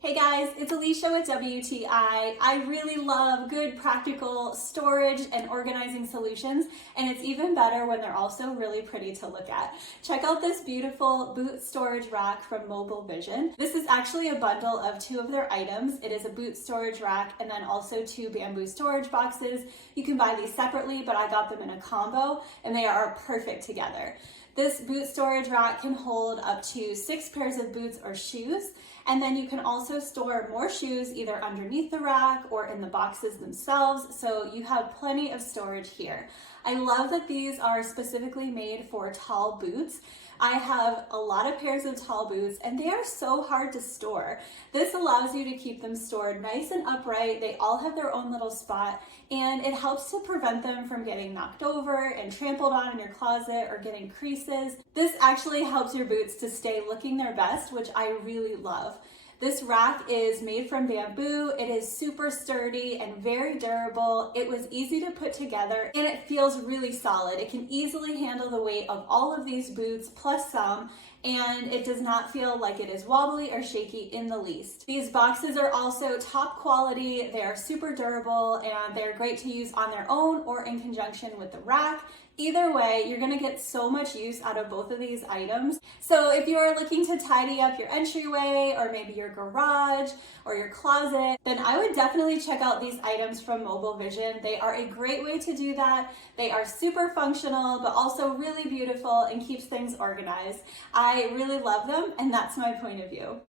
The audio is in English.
Hey guys, it's Alicia with WTI. I really love good practical storage and organizing solutions, and it's even better when they're also really pretty to look at. Check out this beautiful boot storage rack from MobileVision. This is actually a bundle of two of their items. It is a boot storage rack and then also two bamboo storage boxes. You can buy these separately, but I got them in a combo and they are perfect together. This boot storage rack can hold up to 6 pairs of boots or shoes, and then you can also store more shoes either underneath the rack or in the boxes themselves, so you have plenty of storage here. I love that these are specifically made for tall boots. I have a lot of pairs of tall boots and they are so hard to store. This allows you to keep them stored nice and upright. They all have their own little spot and it helps to prevent them from getting knocked over and trampled on in your closet or getting creases. This actually helps your boots to stay looking their best, which I really love. This rack is made from bamboo. It is super sturdy and very durable. It was easy to put together and it feels really solid. It can easily handle the weight of all of these boots plus some, and it does not feel like it is wobbly or shaky in the least. These boxes are also top quality. They are super durable and they're great to use on their own or in conjunction with the rack. Either way, you're gonna get so much use out of both of these items. So if you're looking to tidy up your entryway or maybe your garage or your closet, then I would definitely check out these items from MobileVision. They are a great way to do that. They are super functional, but also really beautiful and keeps things organized. I really love them, and that's my point of view.